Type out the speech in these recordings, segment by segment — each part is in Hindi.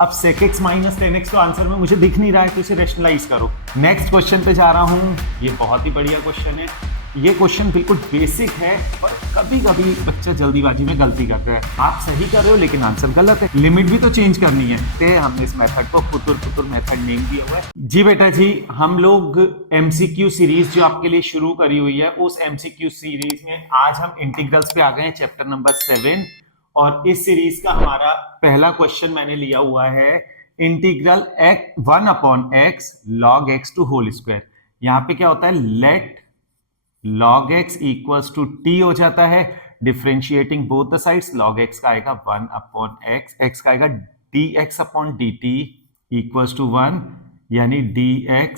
अब sec x माइनस 10x तो आंसर में मुझे दिख नहीं रहा है, तो इसे रेशनलाइज करो। नेक्स्ट क्वेश्चन पे जा रहा हूं। ये बहुत ही बढ़िया क्वेश्चन है। ये क्वेश्चन बिल्कुल बेसिक है और कभी कभी बच्चा जल्दीबाजी में गलती करता है। आप सही कर रहे हो लेकिन आंसर गलत है। लिमिट भी तो चेंज करनी है, तो हमने इस मेथड को फुतुर मेथड नेम दिया हुआ है। जी बेटा जी, हम लोग एमसीक्यू सीरीज जो आपके लिए शुरू करी हुई है, उस एमसीक्यू सीरीज में आज हम इंटीग्रल्स पे आ गए हैं, चैप्टर नंबर 7। और इस सीरीज का हमारा पहला क्वेश्चन मैंने लिया हुआ है integral 1/x log x to whole square. यहां पे क्या होता है, let log x equals to t हो जाता है। Differentiating both the sides, log x का आएगा 1/x, x का आएगा dx upon dt equals to 1, यानी dx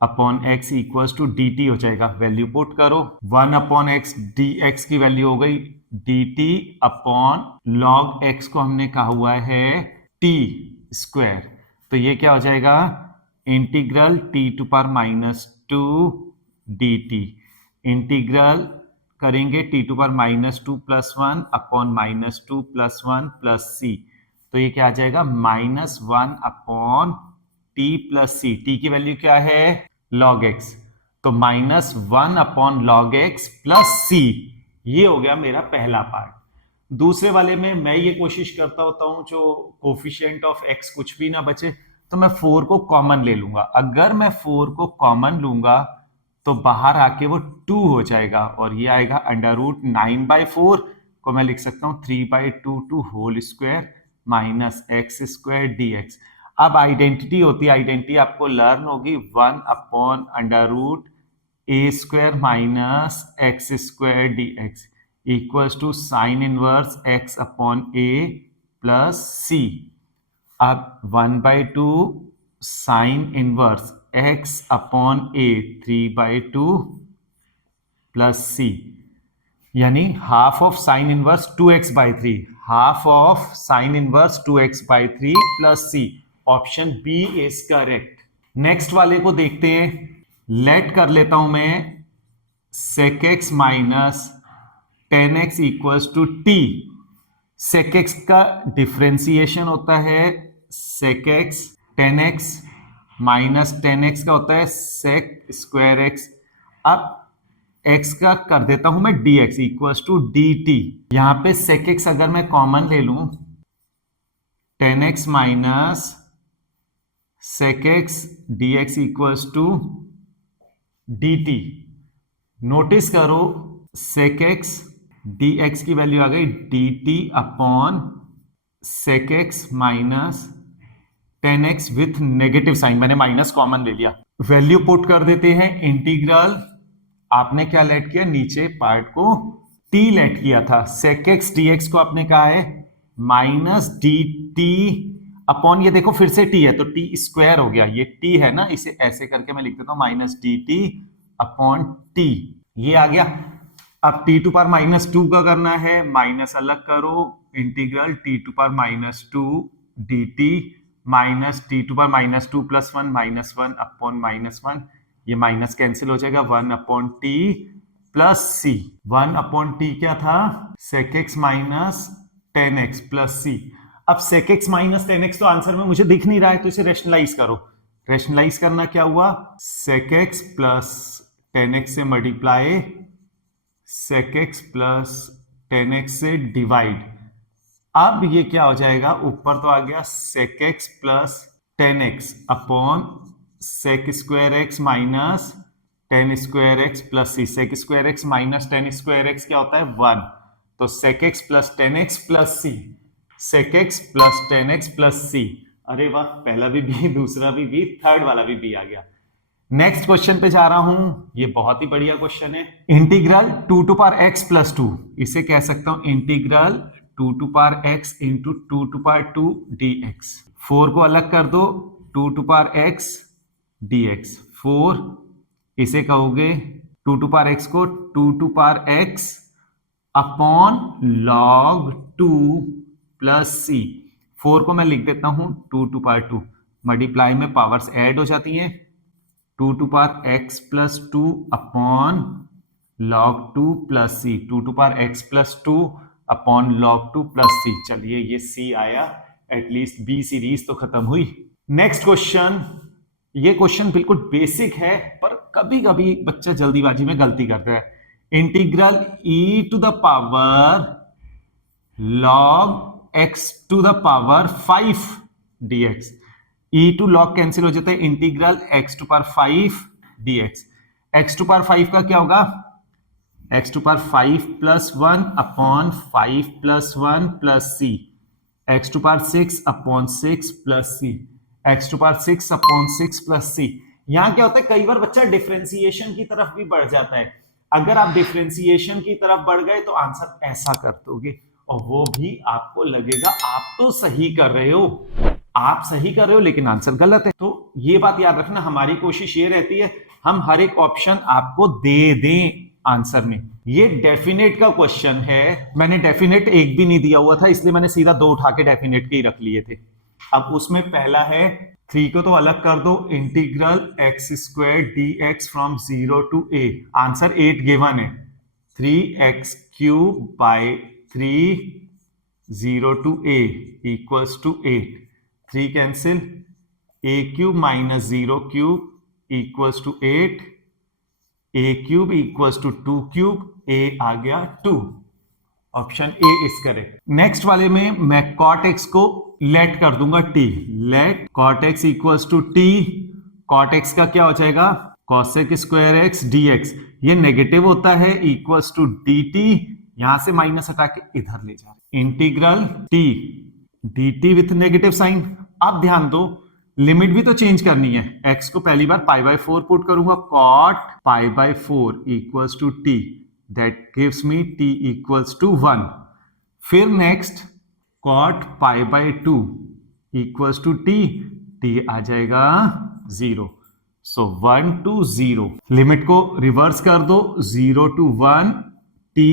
upon x equals to dt हो जाएगा। वैल्यू पुट करो, 1/x dx की वैल्यू हो गई dt अपॉन log x को हमने कहा हुआ है t स्क्वायर। तो ये क्या हो जाएगा, integral t to power minus 2 dt। Integral करेंगे t to power minus 2 plus 1 upon minus 2 plus 1 plus c। तो ये क्या आ जाएगा, -1 upon t plus c। t की वैल्यू क्या है, log x, तो -1 upon log x plus c। ये हो गया मेरा पहला पार्ट। दूसरे वाले में मैं ये कोशिश करता होता हूं जो कोफिशिएंट ऑफ x कुछ भी ना बचे, तो मैं 4 को कॉमन ले लूंगा। अगर मैं 4 को कॉमन लूंगा तो बाहर आके वो 2 हो जाएगा और ये आएगा √9/4 को मैं लिख सकता हूं 3/2 to whole square minus x square dx। अब आइडेंटिटी होती है, आइडेंटिटी आपको लर्न होगी 1/√a² minus x square dx equals to sine inverse x अपॉन a प्लस c। अब 1/2 साइन इनवर्स x अपॉन a 3/2 प्लस c, यानी half of sine inverse 2x/3, half of sine inverse 2x/3 plus c। Option B is correct. Next वाले को देखते हैं। लेट कर लेता हूं मैं sec x minus 10x equals to t। sec x का डिफ्रेंसिएशन होता है sec x 10x minus 10x का होता है sec स्क्वायर x। अब x का कर देता हूं मैं dx इक्वल्स टू dt। यहां पे sec x अगर मैं कॉमन ले लूं, 10x minus sec x dx equals to dt। Notice करो sec x dx की वैल्यू आ गई dt upon sec x minus 10x with negative sign, मैंने माइनस कॉमन ले लिया। वैल्यू पुट कर देते हैं। इंटीग्रल आपने क्या लेट किया, नीचे पार्ट को t लेट किया था। sec x dx को आपने कहा है माइनस dt अपॉन, ये देखो फिर से t है तो t स्क्वायर हो गया, ये t है ना, इसे ऐसे करके मैं लिख देता हूं माइनस dt अपॉन t। ये आ गया। अब t टू पावर माइनस 2 का करना है, माइनस अलग करो, integral t to power minus 2 dt minus t to power minus 2 plus 1 minus 1 upon minus 1। ये माइनस कैंसिल हो जाएगा, 1 upon t plus c। 1 upon t क्या था, sec x minus 10x plus c। अब sec x माइनस 10x तो आंसर में मुझे दिख नहीं रहा है, तो इसे रेशनलाइज करो। रेशनलाइज करना क्या हुआ, sec x प्लस 10x से multiply, sec x plus 10x से डिवाइड। अब ये क्या हो जाएगा, ऊपर तो आ गया sec x plus 10x upon sec square x minus 10 square x plus c। sec square x minus 10 square x क्या होता है, 1। तो sec x plus 10x plus c, sec x plus 10x plus c। अरे वाह, पहला भी b, दूसरा भी b, थर्ड वाला भी b आ गया। नेक्स्ट क्वेश्चन पे जा रहा हूं। ये बहुत ही बढ़िया क्वेश्चन है। Integral 2 to power x plus 2, इसे कह सकता हूं integral 2 to power x into 2 to power 2 dx। 4 को अलग कर दो, 2 टू पावर x dx 4, इसे कहोगे 2 टू पावर x को 2 to power x upon log 2 plus c। 4 को मैं लिख देता हूं 2 टू पावर 2, मल्टीप्लाई में पावर्स ऐड हो जाती हैं, 2 to power x plus 2 upon log 2 plus c, 2 to power x plus 2 upon log 2 plus c। चलिए ये c आया एटलीस्ट बी सीरीज तो खत्म हुई। नेक्स्ट क्वेश्चन, ये क्वेश्चन बिल्कुल बेसिक है पर कभी कभी बच्चा जल्दीबाजी में गलती करता है। Integral e to the power log x to the power 5 dx। e to log cancel हो जाता है, integral x to power 5 dx। x to power 5 का क्या होगा, x टू पावर 5 प्लस 1 अपॉन 5 plus 1 plus c, x to power 6 upon 6 plus c, x to power 6 upon 6 plus c। यहां क्या होता है, कई बार बच्चा डिफरेंशिएशन की तरफ भी बढ़ जाता है। अगर आप डिफरेंशिएशन की तरफ बढ़ गए तो आंसर ऐसा कर दोगे और वो भी आपको लगेगा आप तो सही कर रहे हो, आप सही कर रहे हो लेकिन आंसर गलत है। तो ये बात याद रखना, हमारी कोशिश ये रहती है हम हर एक ऑप्शन आपको दे दें आंसर में। ये डेफिनेट का क्वेश्चन है, मैंने डेफिनेट एक भी नहीं दिया हुआ था इसलिए मैंने सीधा 2 उठा के डेफिनेट के ही रख लिए थे। अब उसमें पहला है 3 को तो अलग कर दो, integral x square dx from 0 to a। Answer 8 given है, 3x cube by 3 0 to a equals to 8। 3 cancel, a cube minus 0 cube equals to 8, a cube equals to 2 cube, a आ गया 2। Option A is correct. Next वाले में मैं cot x को लेट कर दूंगा t, let cot x equals to t। cot x का क्या हो जाएगा, cosec स्क्वायर x dx, ये नेगेटिव होता है, इक्वल्स टू dt, यहां से माइनस हटा के इधर ले जा रहे, integral t dt with negative sign. अब ध्यान दो लिमिट भी तो चेंज करनी है, x को पहली बार पाई बाय 4 पुट करूंगा, cot pi by 4 equals to t, that gives me t equals to 1। फिर next cot pi by 2 equals to t, t आ जाएगा 0। सो 1 टू 0, लिमिट को रिवर्स कर दो, 0 टू 1, t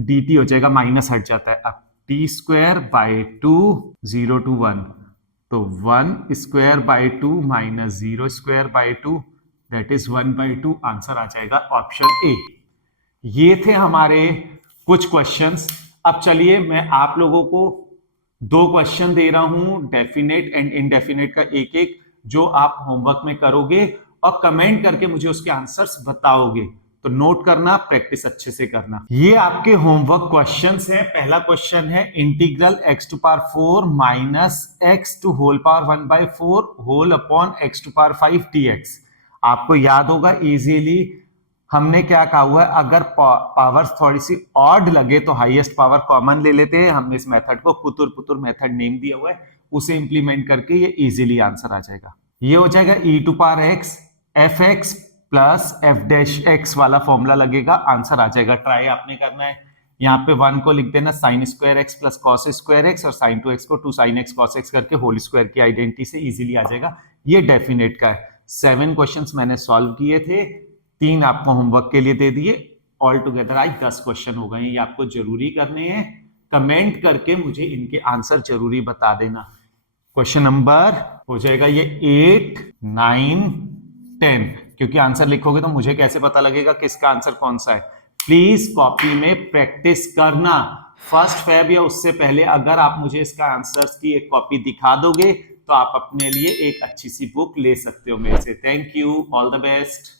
dt हो जाएगा, माइनस हट जाता है, अब t स्क्वायर बाय 2 0 टू 1, तो 1 square by 2 minus 0 square by 2, that is 1 by 2। Answer आ जाएगा ऑप्शन ए। ये थे हमारे कुछ क्वेश्चंस। अब चलिए मैं आप लोगों को 2 क्वेश्चन दे रहा हूं, डेफिनेट एंड इनडेफिनेट का एक एक, जो आप होमवर्क में करोगे और कमेंट करके मुझे उसके आंसर्स बताओगे। तो नोट करना, प्रैक्टिस अच्छे से करना। ये आपके होमवर्क क्वेश्चंस हैं। पहला क्वेश्चन है integral x to power 4 minus x to whole power 1 by 4 whole upon x to power 5 dx। आपको याद होगा इजीली हमने क्या कहा हुआ है, अगर पावर्स थोड़ी सी ऑड लगे तो हाईएस्ट पावर कॉमन ले लेते हैं। हमने इस मेथड को कुतुर पुतुर मेथड नेम दिया हुआ है, उसे इंप्लीमेंट करके ये इजीली आंसर आ जाएगा। ये हो जाएगा e to power x F x plus F dash x वाला फॉर्मूला लगेगा, आंसर आ जाएगा। ट्राई आपने करना है, यहाँ पे 1 को लिख देना sine square x plus cos square x और साइन 2x को 2 साइन एक्स कॉस एक्स करके होल स्क्वायर की आइडेंटिटी से इजीली आ जाएगा। ये डेफिनेट का है। 7 क्वेश्चंस मैंने सॉल्व किए थे, 3 आपको होमवर्क के लिए दे दिए, ऑल टुगेदर आज 10 क्वेश्चन हो गए हैं। ये आपको जरूरी करने हैं, कमेंट करके मुझे इनके आंसर जरूरी बता देना। क्वेश्चन नंबर हो जाएगा ये 8, 9, 10, क्योंकि आंसर लिखोगे तो मुझे कैसे पता लगेगा किसका आंसर कौन सा है। प्लीज कॉपी में प्रैक्टिस करना। 1 फेब या उससे पहले अगर आप मुझे इसका आंसर्स की एक कॉपी दिखा दोगे तो आप अपने लिए एक अच्छी सी बुक ले सकते हो मेरे से। Thank you, all the best.